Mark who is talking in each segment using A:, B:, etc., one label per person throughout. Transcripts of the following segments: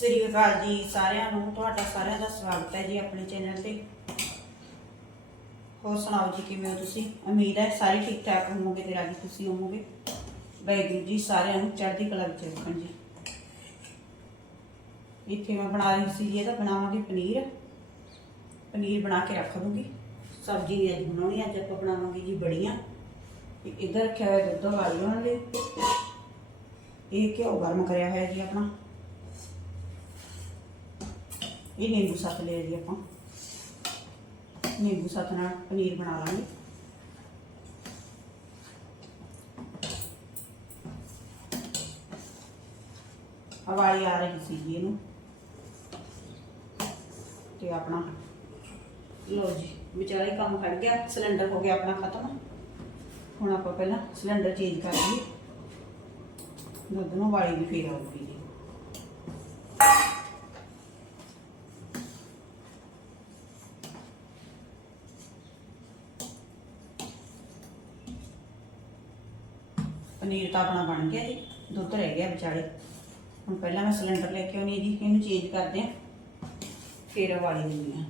A: ਸ੍ਰੀ ਅਕਾਲ ਜੀ ਸਾਰਿਆਂ ਨੂੰ, ਤੁਹਾਡਾ ਸਾਰਿਆਂ ਦਾ ਸਵਾਗਤ ਹੈ ਜੀ ਆਪਣੇ ਚੈਨਲ ਤੇ। ਹੋਰ ਸੁਣਾਓ ਜੀ, ਕਿਵੇਂ ਹੋ ਤੁਸੀਂ? ਉਮੀਦ ਹੈ ਸਾਰੇ ਠੀਕ ਠਾਕ ਹੋਵੋਗੇ ਤੇ ਰਾਜੀ ਤੁਸੀਂ ਹੋਵੋਗੇ। ਵਾਹਿਗੁਰੂ ਜੀ ਸਾਰਿਆਂ ਨੂੰ ਚੜ੍ਹਦੀ ਕਲਾ ਵਿੱਚ ਰੱਖਣ ਜੀ। ਇੱਥੇ ਮੈਂ ਬਣਾ ਰਹੀ ਸੀ ਜੀ, ਇਹਦਾ ਬਣਾਵਾਂਗੇ ਪਨੀਰ। ਪਨੀਰ ਬਣਾ ਕੇ ਰੱਖ ਦੂੰਗੀ। ਸਬਜ਼ੀ ਨਹੀਂ ਅੱਜ ਬਣਾਉਣੀ ਅੱਜ ਆਪਾਂ ਬਣਾਵਾਂਗੇ ਜੀ ਬੜੀਆਂ। ਤੇ ਇੱਧਰ ਰੱਖਿਆ ਹੋਇਆ ਦੁੱਧ ਵਾਲੀ ਉਹਨਾਂ ਲਈ ਇਹ ਘਿਓ ਗਰਮ ਕਰਿਆ ਹੋਇਆ ਜੀ ਆਪਣਾ। ਇਹ ਨਿੰਬੂ ਸੱਤ ਲਿਆ ਜੀ ਆਪਾਂ। ਨਿੰਬੂ ਸੱਤ ਨਾਲ ਪਨੀਰ ਬਣਾ ਲਾਂਗੇ। ਹਵਾਈ ਆ ਰਹੀ ਸੀ ਜੀ ਇਹਨੂੰ। ਤੇ ਆਪਣਾ ਲੋ ਜੀ, ਵਿਚਾਰੇ ਕੰਮ ਖੜ ਗਿਆ, ਸਿਲੰਡਰ ਹੋ ਗਿਆ ਆਪਣਾ ਖਤਮ। ਹੁਣ ਆਪਾਂ ਪਹਿਲਾਂ ਸਿਲੰਡਰ ਚੇਂਜ ਕਰ ਲਈਏ। ਦੁੱਧ ਨੂੰ ਵਾਲੀ ਵੀ ਫੇਰ ਆਉਗੀ ਜੀ। ਪਨੀਰ ਤਾਂ ਆਪਣਾ ਬਣ ਗਿਆ ਜੀ, ਦੁੱਧ ਰਹਿ ਗਿਆ ਵਿਚਾਲੇ। ਹੁਣ ਪਹਿਲਾਂ ਮੈਂ ਸਿਲੰਡਰ ਲੈ ਕੇ ਆਉਣੀ ਹੈ ਜੀ ਇਹਨੂੰ ਚੇਂਜ ਕਰਦੇ ਆ ਫੇਰ ਵਾਲੀ ਦਿੰਦੀ ਆ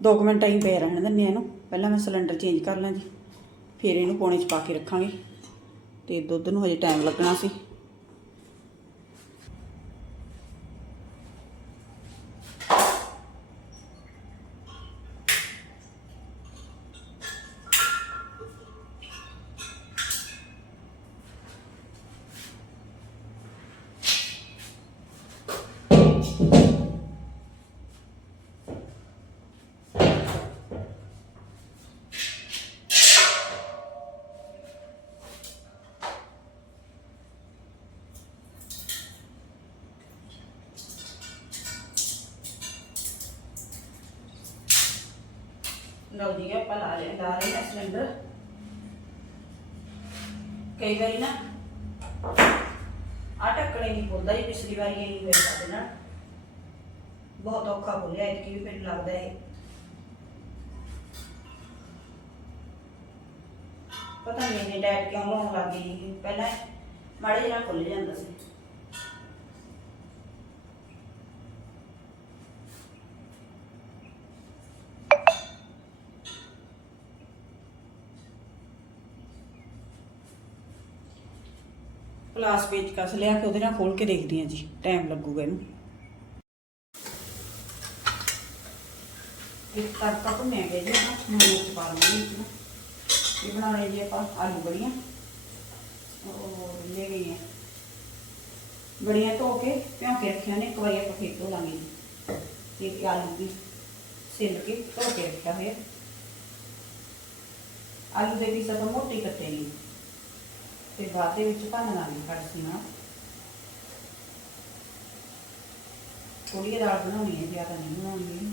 A: ਦੋ ਕੁ ਮਿੰਟ ਅਸੀਂ ਪਏ ਰਹਿਣ ਦਿੰਦੇ ਆ ਇਹਨੂੰ, ਪਹਿਲਾਂ ਮੈਂ ਸਿਲੰਡਰ ਚੇਂਜ ਕਰ ਲਾਂ ਜੀ, ਫਿਰ ਇਹਨੂੰ ਪੌਣੇ 'ਚ ਪਾ ਕੇ ਰੱਖਾਂਗੇ। ਤੇ ਦੁੱਧ ਨੂੰ ਹਜੇ ਟਾਈਮ ਲੱਗਣਾ ਸੀ। ਲਓ ਜੀ ਆਪਾਂ ਲਾ ਲਿਆ, ਲਾ ਰਹੇ ਹਾਂ ਸਿਲੰਡਰ। ਕਈ ਵਾਰੀ ਨਾ ਆ ਢੱਕਣੇ ਨਹੀਂ ਖੁੱਲਦਾ ਜੀ, ਪਿਛਲੀ ਵਾਰੀ ਇਹ ਹੋਇਆ ਸਾਡੇ ਨਾਲ। ਬਹੁਤ ਔਖਾ ਬੋਲਿਆ ਇਹ ਵੀ ਮੈਨੂੰ ਲੱਗਦਾ ਹੈ ਪਤਾ ਨਹੀਂ ਇਹ ਡੈਟ ਕਿਉਂ ਲਾਉਣ ਲੱਗ ਗਈ ਪਹਿਲਾਂ ਮਾੜੇ ਜਿਹਾ ਖੁੱਲ ਜਾਂਦਾ ਸੀ। ਪਲਾਸ ਪੇਚ ਕਸ ਲਿਆ ਕੇ ਉਹਦੇ ਨਾਲ ਖੋਲ ਕੇ ਦੇਖਦੀ ਹਾਂ ਜੀ ਟਾਈਮ ਲੱਗੂਗਾ ਇਹਨੂੰ। ਇੱਕ ਤੜਕਾ ਭੁੰਨਿਆ ਗਿਆ ਜੀ ਨਾ ਨੂਨ ਵਿੱਚ ਪਾ ਲਵਾਂਗੇ ਇਸ ਨੂੰ ਇਹ ਬਣਾਉਣੇ ਜੀ ਆਪਾਂ ਆਲੂ ਬੜੀਆਂ। ਉਹ ਲੈ ਗਈਆਂ ਬੜੀਆਂ ਧੋ ਕੇ ਭਿਉਂ ਕੇ ਰੱਖਿਆ ਨੇ, ਇੱਕ ਵਾਰੀ ਆਪਾਂ ਫੇਰ ਧੋ ਲਾਂਗੇ ਜੀ। ਇਹ ਆਲੂ ਵੀ ਸਿਲ ਕੇ ਧੋ ਕੇ ਰੱਖਿਆ ਹੋਇਆ। ਆਲੂ ਦੇ ਪੀਸ ਤਾਂ ਮੋਟੇ ਕੱਟੇ ਨੇ। ਤੇ ਬਾਅਦ ਦੇ ਵਿੱਚ ਭੰਨ ਲਾਂਗੇ ਕੱਟ ਸੀ ਨਾ ਥੋੜੀ ਜਿਹੀ ਦਾਲ ਬਣਾਉਣੀ ਹੈ ਜ਼ਿਆਦਾ ਨਹੀਂ ਬਣਾਉਣੀ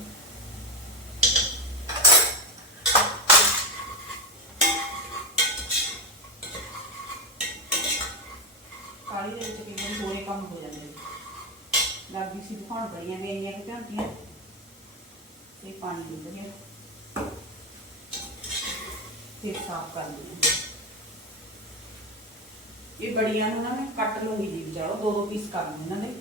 A: ਕਾਲੀ ਦੇ ਵਿੱਚ ਕਿੰਨੇ ਹੋਰੇ ਕੰਮ ਹੋ ਜਾਂਦੇ ਲੱਗਦੀ ਸੀ ਦਿਖਾਉਣ ਪਈਆਂ ਵੀ ਇੰਨੀਆਂ ਕਿ ਘੰਟੀਆਂ ਤੇ ਪਾਣੀ ਡੁੱਬ ਗਿਆ ਫਿਰ ਸਾਫ਼ ਕਰ ਲਈਏ ਇਹ ਬੜੀਆਂ ਨੂੰ ਨਾ ਮੈਂ ਕੱਟ ਲੂੰਗੀ ਜੀ, ਵਿਚਾਰੋ, ਦੋ ਦੋ ਪੀਸ ਕਰ ਲੂੰਗੀ ਇਹਨਾਂ ਦੇ।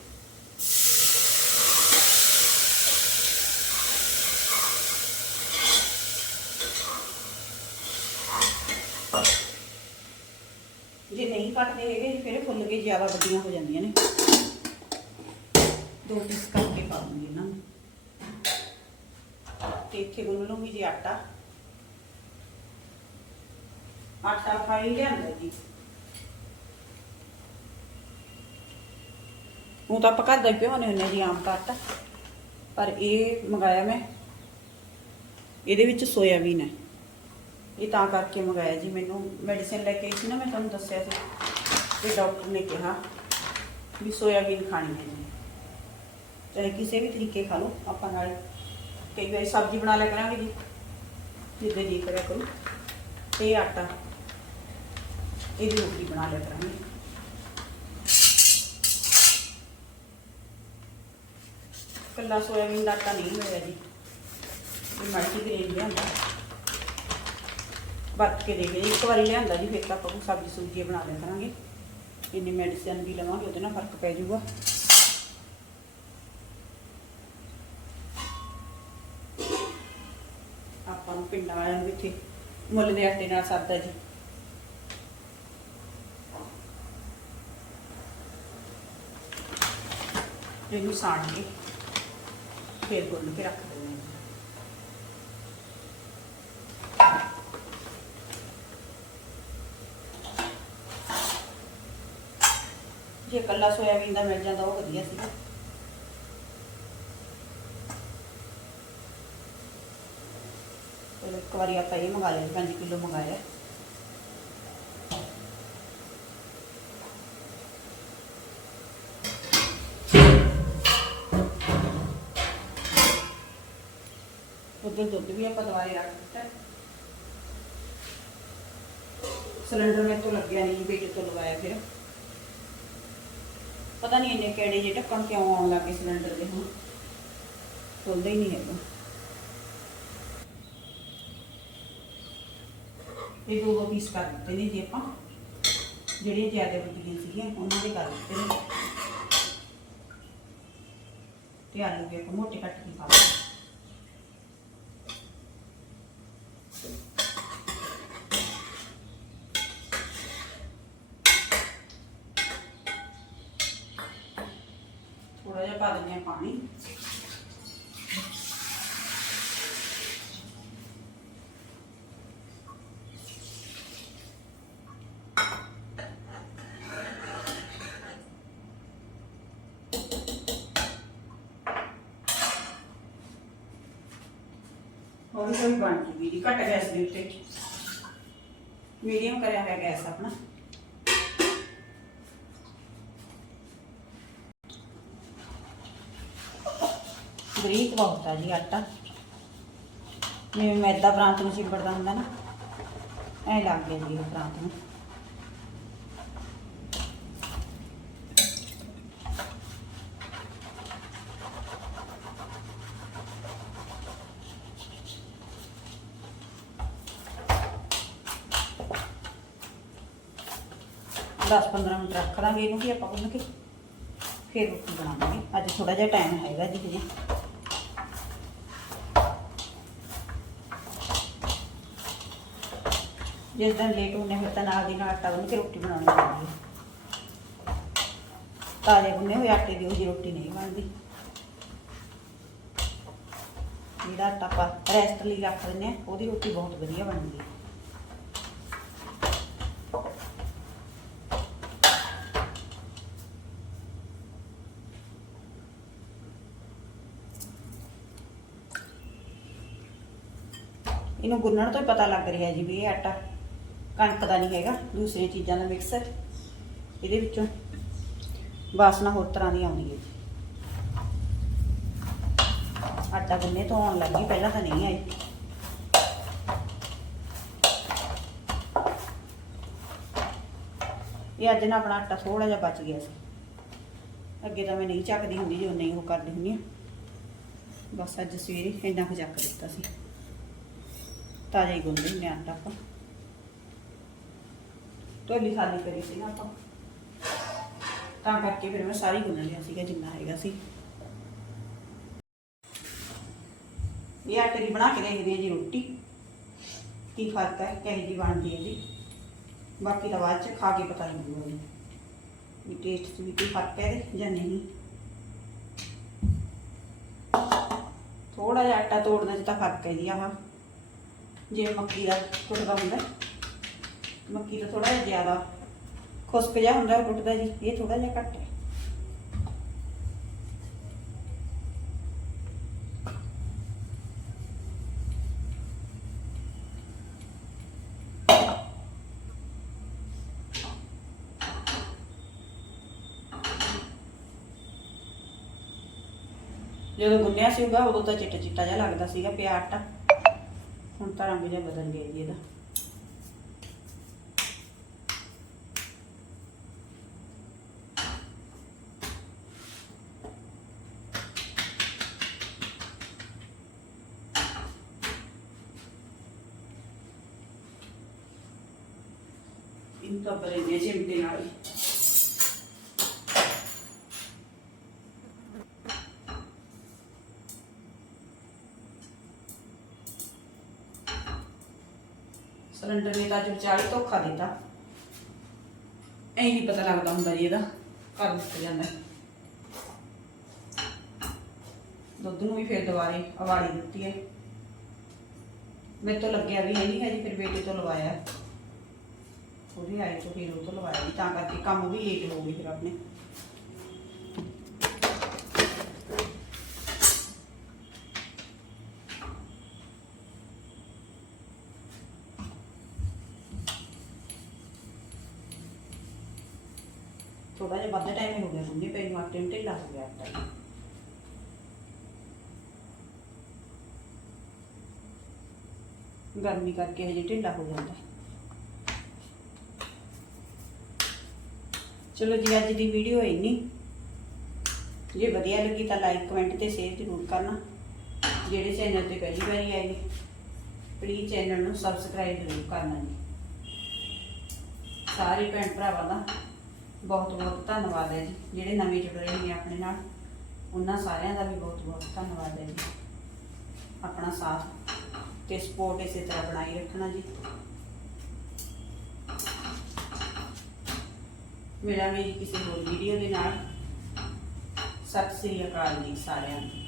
A: ਜੇ ਨਹੀਂ ਕੱਟਦੇ ਹੈਗੇ, ਫਿਰ ਫੁੱਲ ਕੇ ਜ਼ਿਆਦਾ ਵੱਡੀਆਂ ਹੋ ਜਾਂਦੀਆਂ ਨੇ। ਦੋ ਪੀਸ ਕਰਕੇ ਪਾ ਦੂੰਗੀ ਇਹਨਾਂ ਨੂੰ। ਤੇ ਇੱਥੇ ਗੁੰਨ ਲੂੰਗੀ ਜੀ ਆਟਾ। ਆਟਾ ਪਾਈ ਲਿਆਂਦਾ ਜੀ। ਉਹ ਤਾਂ ਆਪਾਂ ਘਰ ਦਾ ਹੀ ਪਿਓਨੇ ਹੁੰਨੇ ਜੀ ਆਮ ਤਾਂ ਆਟਾ ਪਰ ਇਹ ਮੰਗਾਇਆ ਮੈਂ। ਇਹਦੇ ਵਿੱਚ ਸੋਇਆਬੀਨ ਹੈ ਇਹ ਤਾਂ ਕਰਕੇ ਮੰਗਾਇਆ ਜੀ ਮੈਨੂੰ। ਮੈਡੀਸਿਨ ਲੈ ਕੇ ਆਈ ਸੀ ਨਾ, ਮੈਂ ਤੁਹਾਨੂੰ ਦੱਸਿਆ ਸੀ। ਤੇ ਡਾਕਟਰ ਨੇ ਕਿਹਾ ਵੀ ਸੋਇਆਬੀਨ ਖਾਣੀ ਹੈ ਜੀ। ਚਾਹੇ ਕਿਸੇ ਵੀ ਤਰੀਕੇ ਖਾ ਲਓ, ਆਪਾਂ ਨਾਲ ਕਈ ਵਾਰੀ ਸਬਜ਼ੀ ਬਣਾ ਲਿਆ ਕਰਾਂਗੇ ਜੀ। ਜਿੱਦਾਂ ਜੀ ਕਰਿਆ ਕਰੋ। ਤੇ ਇਹ ਆਟਾ। ਇਹਦੀ ਰੋਟੀ ਬਣਾ ਲਿਆ ਕਰਾਂਗੇ। ਕੱਲਾ ਸੋਇਆਬੀਨ ਦਾ ਆਟਾ ਨਹੀਂ ਹੋਇਆ ਜੀ। ਇਹ ਮਲਟੀ ਗ੍ਰੇਨ ਲਿਆਂਦਾ। ਵਰਤ ਕੇ ਦੇਖ ਇੱਕ ਵਾਰੀ ਲਿਆਂਦਾ ਜੀ, ਫਿਰ ਤਾਂ ਆਪਾਂ ਸਬਜ਼ੀ ਸੁਬਜ਼ੀ ਬਣਾ ਲਿਆ ਕਰਾਂਗੇ। ਇੰਨੀ ਮੈਡੀਸਨ ਵੀ ਲਵਾਂਗੇ, ਉਹਦੇ ਨਾਲ ਫ਼ਰਕ ਪੈ ਜਾਊਗਾ। ਆਪਾਂ ਨੂੰ ਪਿੰਡਾਂ ਵਾਲਿਆਂ ਨੂੰ ਇੱਥੇ ਮੁੱਲ ਦੇ ਆਟੇ ਨਾਲ ਸਰਦਾ ਜੀ। ਇਹਨੂੰ ਸਾੜ ਕੇ ਫਿਰ ਗੁੰਨ ਕੇ ਰੱਖ ਦਿੰਦੇ ਜੇ ਕੱਲਾ ਸੋਇਆਬੀਨ ਦਾ ਮਿਲ ਜਾਂਦਾ, ਉਹ ਵਧੀਆ ਸੀ ਇੱਕ ਵਾਰੀ ਆਪਾਂ ਇਹ ਮੰਗਾ ਲਿਆ 5 ਕਿਲੋ ਮੰਗਾਇਆ। ਉੱਧਰ ਦੁੱਧ ਵੀ ਆਪਾਂ ਦਵਾਈ ਰੱਖ ਦਿੱਤਾ ਸਿਲੰਡਰ ਮੇਰੇ ਤੋਂ ਲੱਗਿਆ ਨਹੀਂ ਬੇਟੇ ਤੋਂ ਲਵਾਇਆ ਫਿਰ। ਪਤਾ ਨਹੀਂ ਇੰਨੇ ਕਿਹੜੇ ਜਿਹੇ ਢੱਕਣ ਕਿਉਂ ਆਉਣ ਲੱਗੇ ਸਿਲੰਡਰ ਦੇ ਹੁਣ। ਖੁੱਲਦਾ ਹੀ ਨਹੀਂ ਹੈਗਾ। ਇਹ ਦੋ ਪੀਸ ਕਰ ਦਿੱਤੇ ਨੇ ਜੀ ਆਪਾਂ। ਜਿਹੜੀਆਂ ਜ਼ਿਆਦਾ ਵੱਡੀਆਂ ਸੀਗੀਆਂ, ਉਹਨਾਂ ਦੇ ਕਰ ਦਿੱਤੇ ਨੇ। ਤੇ ਆਲੂ ਵੀ ਆਪਾਂ ਮੋਟੇ ਕੱਟ ਕੇ ਪਾ ਦਿੱਤੇ। ਥੋੜਾ ਜਿਹਾ ਪਾ ਦਿੰਦੇ ਹਾਂ ਪਾਣੀ। ਹੌਲੀ ਹੌਲੀ ਬਣ ਜੂਗੀ ਜੀ ਘੱਟ ਗੈਸ ਦੇ ਉੱਤੇ। ਮੀਡੀਅਮ ਕਰਿਆ ਹੋਇਆ ਗੈਸ ਬਰੀਕ ਬਹੁਤ ਆ ਜੀ ਆਟਾ। ਜਿਵੇਂ ਮੈਦਾ ਪ੍ਰਾਂਤ ਨੂੰ ਚਿੰਬੜਦਾ ਹੁੰਦਾ ਨਾ, ਐ ਲੱਗ ਗਿਆ ਜੀ ਪ੍ਰਾਂਤ ਨੂੰ। ਦਸ 15 ਮਿੰਟ ਰੱਖ ਦਾਂਗੇ ਇਹਨੂੰ ਵੀ ਆਪਾਂ ਗੁੰਨ ਕੇ, ਫਿਰ ਰੋਟੀ ਬਣਾਵਾਂਗੇ। ਅੱਜ ਥੋੜਾ ਜਿਹਾ ਟਾਈਮ ਹੈਗਾ ਜੀ ਹਜੇ। ਜਿਸ ਦਿਨ ਲੇਟ ਹੁੰਨੇ ਫਿਰ ਤਾਂ ਨਾਲ ਦੀ ਨਾਲ ਆਟਾ ਗੁੰਨ ਕੇ ਰੋਟੀ ਬਣਾਉਣੀ ਪੈਂਦੀ ਹੈ। ਤਾਜ਼ੇ ਗੁੰਨੇ ਹੋਏ ਆਟੇ ਦੀ ਉਹ ਰੋਟੀ ਨਹੀਂ ਬਣਦੀ। ਜਿਹੜਾ ਆਟਾ ਆਪਾਂ ਰੈਸਟ ਲਈ ਰੱਖ ਦਿੰਦੇ ਆ ਉਹਦੀ ਰੋਟੀ ਬਹੁਤ ਵਧੀਆ ਬਣਦੀ ਹੈ। ਇਹਨੂੰ ਗੁੰਨਣ ਤੋਂ ਹੀ ਪਤਾ ਲੱਗ ਰਿਹਾ ਜੀ ਵੀ ਇਹ ਆਟਾ ਕਣਕ ਦਾ ਨਹੀਂ ਹੈਗਾ, ਦੂਸਰੀਆਂ ਚੀਜ਼ਾਂ ਦਾ ਮਿਕਸ ਹੈ। ਇਹਦੇ ਵਿੱਚੋਂ ਵਾਸਨਾ ਹੋਰ ਤਰ੍ਹਾਂ ਦੀ ਆਉਂਦੀ ਹੈ। ਆਟਾ ਗੁੰਨੇ ਤੋਂ ਆਉਣ ਲੱਗੀ ਪਹਿਲਾਂ ਤਾਂ ਨਹੀਂ ਆਈ ਇਹ ਅੱਜ ਨਾ ਆਪਣਾ ਆਟਾ ਥੋੜਾ ਜਿਹਾ ਬਚ ਗਿਆ ਸੀ। ਅੱਗੇ ਤਾਂ ਮੈਂ ਨਹੀਂ ਚੱਕਦੀ ਹੁੰਦੀ ਜੋ ਨਹੀਂ ਉਹ ਕਰਦੀ ਹੁੰਦੀ ਹਾਂ। ਬਸ ਅੱਜ ਸਵੇਰੇ ਇੰਨਾ ਕੁ ਚੱਕ ਦਿੱਤਾ ਸੀ। ਤਾਜ਼ਾ ਹੀ ਗੁੰਨਦੇ ਹੁੰਦੇ ਹਾਂ ਆਟਾ ਆਪਾਂ। ਢੋਲੀ ਖਾਲੀ ਕਰੀ ਸੀ ਨਾ ਆਪਾਂ। ਤਾਂ ਕਰਕੇ ਫਿਰ ਮੈਂ ਸਾਰੀ ਗੁੰਨ ਲਿਆ ਸੀਗਾ, ਜਿੰਨਾ ਹੈਗਾ ਸੀ। ਇਹ ਆਟੇ ਦੀ ਬਣਾ ਕੇ ਦੇਖਦੇ ਹਾਂ ਜੀ ਰੋਟੀ। ਕੀ ਫ਼ਰਕ ਹੈ, ਕਿਹੋ ਜੀ ਬਣਦੀ ਹੈ ਜੀ। ਬਾਕੀ ਤਾਂ ਬਾਅਦ ਚ ਖਾ ਕੇ ਪਤਾ ਲੱਗੂਗਾ ਜੀ ਵੀ। ਟੇਸਟ 'ਚ ਵੀ ਕੋਈ ਫ਼ਰਕ ਹੈ ਜਾਂ ਨਹੀਂ। ਥੋੜਾ ਜਿਹਾ ਆਟਾ ਤੋੜਨ 'ਚ ਤਾਂ ਫ਼ਰਕ ਹੈ ਜੀ ਆਹ। ਜੇ ਮੱਕੀ ਦਾ ਟੁੱਟਦਾ ਹੁੰਦਾ। ਮੱਕੀ ਤਾਂ ਥੋੜਾ ਜਿਹਾ ਜ਼ਿਆਦਾ ਖੁਸ਼ਕ ਜਿਹਾ ਹੁੰਦਾ ਉਹ ਟੁੱਟਦਾ ਜੀ, ਇਹ ਥੋੜਾ ਜਿਹਾ ਘੱਟ ਹੈ। ਜਦੋਂ ਗੁੰਨਿਆ ਸੀਗਾ ਉਦੋਂ ਤਾਂ ਚਿੱਟਾ ਚਿੱਟਾ ਜਿਹਾ ਲੱਗਦਾ ਸੀਗਾ, ਪਿਆ ਆਟਾ। ਹੁਣ ਤਾਂ ਰੰਗ ਜਿਹਾ ਬਦਲ ਗਿਆ ਜੀ ਇਹਦਾ। ਇਹਨੂੰ ਤਾਂ ਚਿਮਟੇ ਨਾਲ। ਹੀ। ਸਿਲੰਡਰ ਨੇ ਤਾਂ ਅੱਜ ਵਿਚਾਲੇ ਧੋਖਾ ਦਿੱਤਾ। ਐਂ ਨਹੀਂ ਪਤਾ ਲੱਗਦਾ ਹੁੰਦਾ ਜੀ ਇਹਦਾ ਕਰ ਦਿੱਤਾ ਜਾਂਦਾ। ਦੁੱਧ ਨੂੰ ਵੀ ਫਿਰ ਦੁਬਾਰੇ ਉਬਾਲੀ ਦਿੱਤੀ ਹੈ। ਮੇਰੇ ਤੋਂ ਲੱਗਿਆ ਵੀ ਹੈ ਨਹੀਂ ਹੈ ਜੀ, ਫਿਰ ਬੇਟੇ ਤੋਂ ਲਵਾਇਆ। ਉਹਦੇ ਆਏ ਤੋਂ ਫਿਰ ਉਹ ਤੋਂ ਲਵਾਇਆ ਤਾਂ ਕਰਕੇ ਕੰਮ ਵੀ ਲੇਟ ਹੋ ਗਏ ਫਿਰ ਆਪਣੇ। ਥੋੜਾ ਜਿਹਾ ਵੱਧ ਟਾਈਮ ਹੋ ਗਿਆ ਮੰਮੀ ਪੈ ਨੂੰ ਆਟੇ ਨੂੰ ਢਿੱਲਾ ਹੋ ਗਿਆ ਆਟਾ ਗਰਮੀ ਕਰਕੇ ਹਜੇ ਢਿੱਲਾ ਹੋ ਜਾਂਦਾ। ਚਲੋ ਜੀ, ਅੱਜ ਦੀ ਵੀਡੀਓ ਇੰਨੀ। ਜੇ ਵਧੀਆ ਲੱਗੀ ਤਾਂ ਲਾਈਕ ਕਮੈਂਟ ਤੇ ਸ਼ੇਅਰ ਜ਼ਰੂਰ ਕਰਨਾ। ਜਿਹੜੇ ਚੈਨਲ ਤੇ ਪਹਿਲੀ ਵਾਰੀ ਆਏ ਨੇ ਪਲੀਜ਼ ਚੈਨਲ ਨੂੰ ਸਬਸਕ੍ਰਾਈਬ ਜ਼ਰੂਰ ਕਰਨਾ ਜੀ। ਸਾਰੇ ਭੈਣ ਭਰਾਵਾਂ ਦਾ ਬਹੁਤ ਬਹੁਤ ਧੰਨਵਾਦ ਹੈ ਜੀ। ਜਿਹੜੇ ਨਵੇਂ ਜੁੜ ਰਹੇ ਨੇ ਆਪਣੇ ਨਾਲ, ਉਹਨਾਂ ਸਾਰਿਆਂ ਦਾ ਵੀ ਬਹੁਤ ਬਹੁਤ ਧੰਨਵਾਦ ਹੈ ਜੀ। ਆਪਣਾ ਸਾਥ ਤੇ ਸਪੋਰਟ ਇਸੇ ਤਰ੍ਹਾਂ ਬਣਾਈ ਰੱਖਣਾ ਜੀ। ਮਿਲਾਂਗੇ ਜੀ ਕਿਸੇ ਹੋਰ ਵੀਡੀਓ ਦੇ ਨਾਲ। ਸਤਿ ਸ੍ਰੀ ਅਕਾਲ ਜੀ ਸਾਰਿਆਂ ਨੂੰ।